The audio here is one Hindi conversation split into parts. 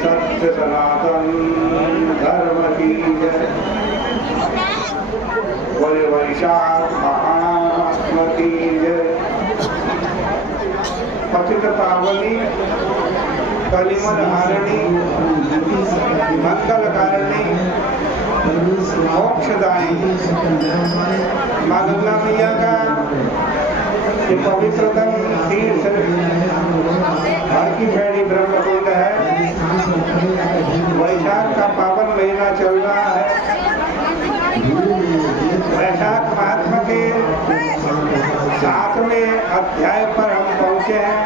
सत्य सनातन धर्म की जय। बोले वैशाख महात्मा की जय। पतित पावनी कलिमल हारिणी मंगल कारिणी मोक्षदायिनी माँ गंगा मैया का ये पवित्रतम तीर्थ हर की पैड़ी ब्रह्मकुंड है। वैशाख का पावन महीना चल रहा है। वैशाख महात्मा के 7वें अध्याय पर हम पहुंचे हैं।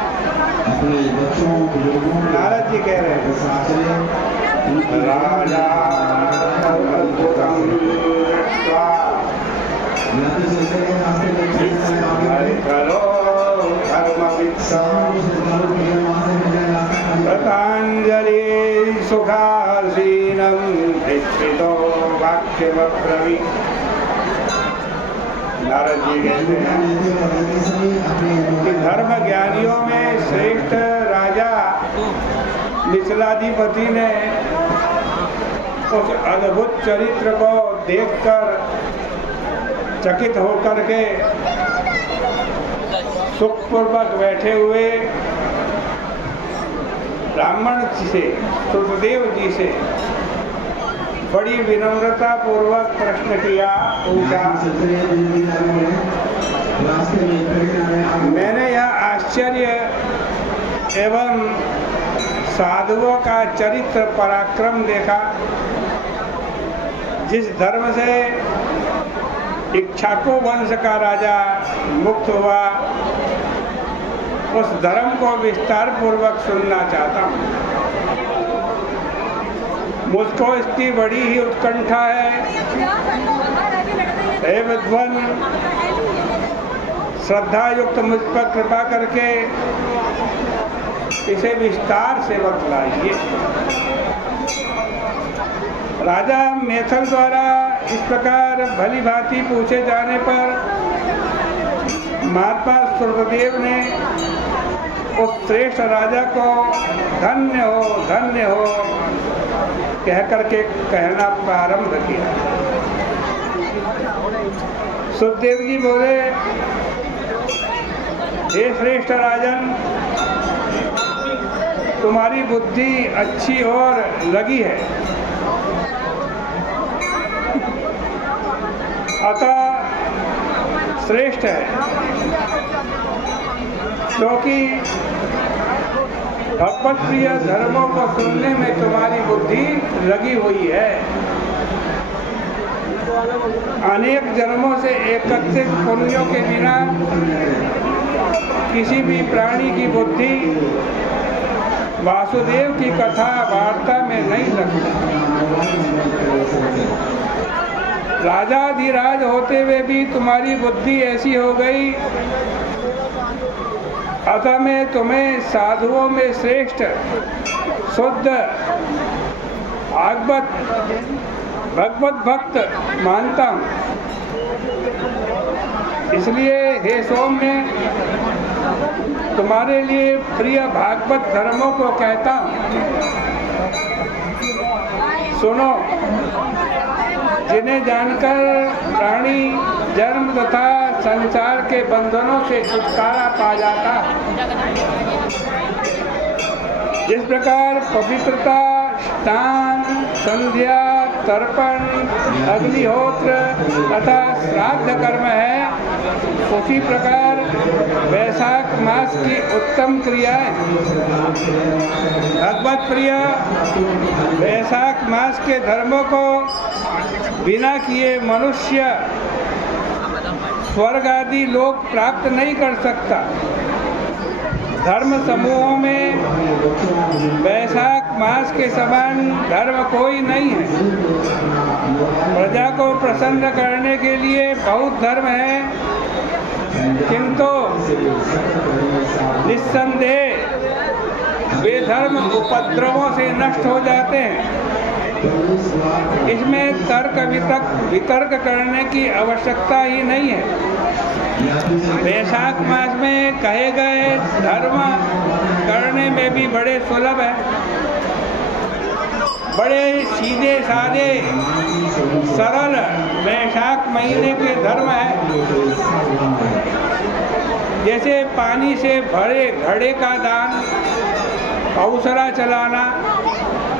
नारद जी कह रहे हैं राजा अद्भुतम दृष्ट्वा करो धर्मवित्तम पतंजलि सुखासीनं विस्मृतो वाक्यमब्रवीत्। नारद जी कहते हैं कि धर्म ज्ञानियों में श्रेष्ठ राजा निचलाधिपति ने उस अद्भुत चरित्र को देखकर चकित होकर के सुखपूर्वक बैठे हुए ब्राह्मण से सुखदेव जी से बड़ी विनम्रता पूर्वक प्रश्न किया, पूछा। मैंने यह आश्चर्य एवं साधुओं का चरित्र पराक्रम देखा, जिस धर्म से इक्ष्वाकु वंश का राजा मुक्त हुआ, उस धर्म को विस्तार पूर्वक सुनना चाहता हूँ। मुझको इसकी बड़ी ही उत्कंठा है। हे विद्वान, श्रद्धा युक्त मुझ पर कृपा करके इसे विस्तार से बतलाइए। राजा मैथिल द्वारा इस प्रकार भली भांति पूछे जाने पर महात्मा सुखदेव ने उस श्रेष्ठ राजा को धन्य हो कह करके कहना प्रारंभ किया। सुखदेव जी बोले, हे श्रेष्ठ राजन, तुम्हारी बुद्धि अच्छी और लगी है, अतः श्रेष्ठ है, क्योंकि भगवत प्रिय धर्मों को सुनने में तुम्हारी बुद्धि लगी हुई है। अनेक जन्मों से एकत्रित पुण्यों के बिना किसी भी प्राणी की बुद्धि वासुदेव की कथा वार्ता में नहीं लगती। राजाधिराज होते हुए भी तुम्हारी बुद्धि ऐसी हो गई, अतः मैं तुम्हें साधुओं में श्रेष्ठ शुद्ध भगवत भक्त मानता हूँ। इसलिए हे सौम्य, तुम्हारे लिए प्रिय भागवत धर्मों को कहता हूँ, सुनो, जिन्हें जानकर प्राणी जन्म तथा संसार के बंधनों से छुटकारा पा जाता है। जिस प्रकार पवित्रता, स्नान, संध्या, तर्पण, अग्निहोत्र तथा श्राद्ध कर्म है, उसी प्रकार वैशाख मास की उत्तम क्रियाएं भगवत प्रिय वैशाख मास के धर्मों को बिना किए मनुष्य स्वर्ग आदि लोक प्राप्त नहीं कर सकता। धर्म समूहों में वैशाख मास के समान धर्म कोई नहीं है। प्रजा को प्रसन्न करने के लिए बहुत धर्म है, किंतु निस्संदेह वे धर्म उपद्रवों से नष्ट हो जाते हैं। इसमें तर्क वितर्क करने की आवश्यकता ही नहीं है। वैशाख मास में कहे गए धर्म करने में भी बड़े सुलभ है। बड़े सीधे साधे सरल वैशाख महीने के धर्म है। जैसे पानी से भरे घड़े का दान, औसरा चलाना,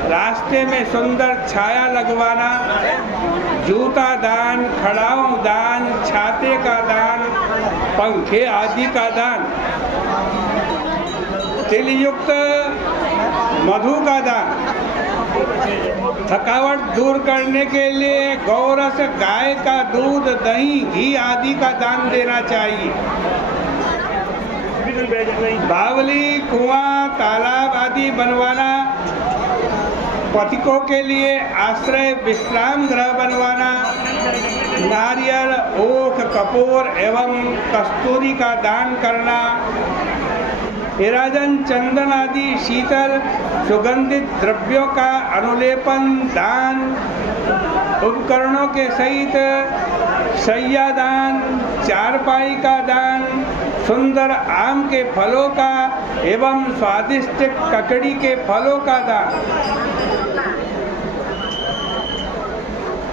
रास्ते में सुंदर छाया लगवाना, जूता दान, खड़ाऊ दान, छाते का दान, पंखे आदि का दान, तिलयुक्त मधु का दान, थकावट दूर करने के लिए गौरस गाय का दूध, दही, घी आदि का दान देना चाहिए। बावली, कुआं, तालाब आदि बनवाना, पथिकों के लिए आश्रय विश्राम गृह बनवाना, नारियल, ओख, कपूर एवं कस्तूरी का दान करना, हिराजन, चंदन आदि शीतल सुगंधित द्रव्यों का अनुलेपन दान, उपकरणों के सहित शैया दान, चारपाई का दान, सुंदर आम के फलों का एवं स्वादिष्ट ककड़ी के फलों का दान,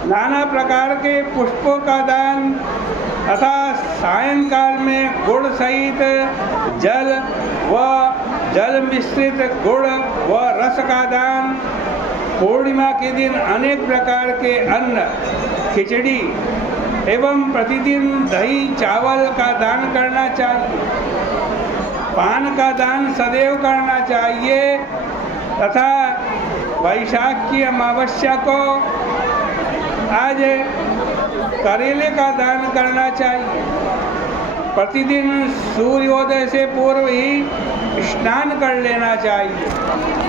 नाना प्रकार के पुष्पों का दान तथा सायंकाल में गुड़ सहित जल व जल मिश्रित गुड़ व रस का दान, पूर्णिमा के दिन अनेक प्रकार के अन्न, खिचड़ी एवं प्रतिदिन दही चावल का दान करना चाहिए। पान का दान सदैव करना चाहिए तथा वैशाख की अमावस्या को आज करेले का दान करना चाहिए। प्रतिदिन सूर्योदय से पूर्व ही स्नान कर लेना चाहिए।